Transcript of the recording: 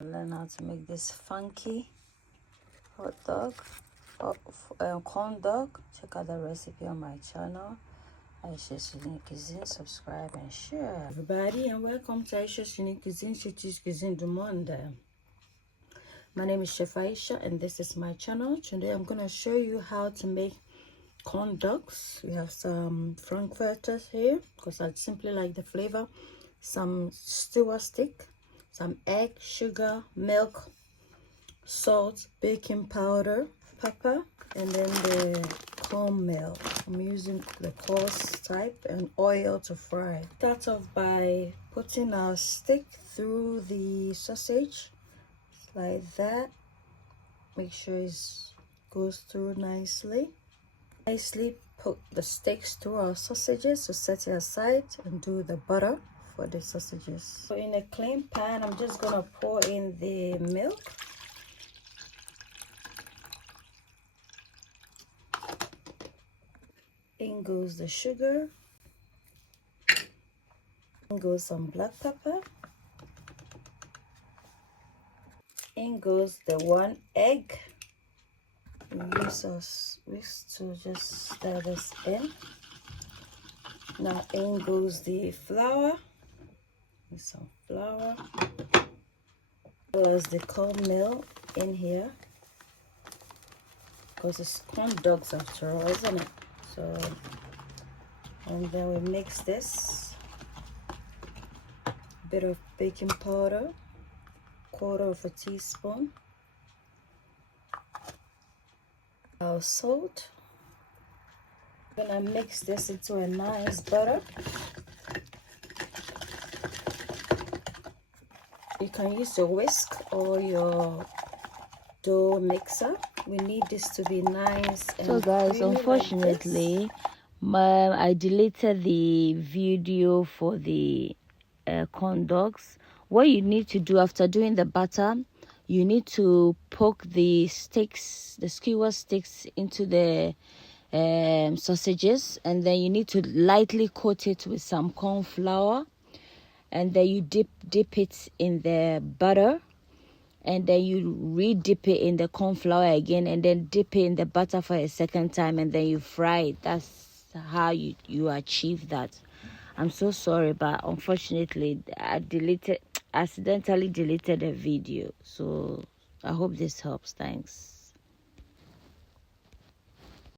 Learn how to make this funky hot dog corn dog. Check out the recipe on my channel, Aisha's Unique Cuisine. Subscribe and share, everybody, and welcome to Aisha's Unique Cuisine, Shetu'S Cuisine du Monde. My name is Chef Aisha and this is my channel. Today I'm going to show you how to make corn dogs. We have some frankfurters here because I simply like the flavor, some Shetu'S stick, some egg, sugar, milk, salt, baking powder, pepper, and then the cornmeal. I'm using the coarse type, and oil to fry. Start off by putting our stick through the sausage like that. Make sure it goes through nicely. Put the sticks through our sausages, so set it aside and do the butter for the sausages. So in a clean pan, I'm just gonna pour in the milk. In goes the sugar. In goes some black pepper. In goes the 1 egg. We use our whisk to just stir this in. Now in goes the flour. With some flour. As well as the cornmeal in here. Because it's corn dogs after all, isn't it? So, and then we mix this. Bit of baking powder, 1/4 teaspoon. Our salt. I'm gonna mix this into a nice butter. You can use your whisk or your dough mixer. We need this to be nice and so guys, unfortunately, I deleted the video for the corn dogs. What you need to do after doing the batter, you need to poke the sticks, the skewer sticks, into the sausages, and then you need to lightly coat it with some corn flour, and then you dip it in the butter, and then you re-dip it in the corn flour again, and then dip it in the butter for a second time, and then you fry it. That's how you achieve that. I'm so sorry, but unfortunately I accidentally deleted the video. So I hope this helps. Thanks.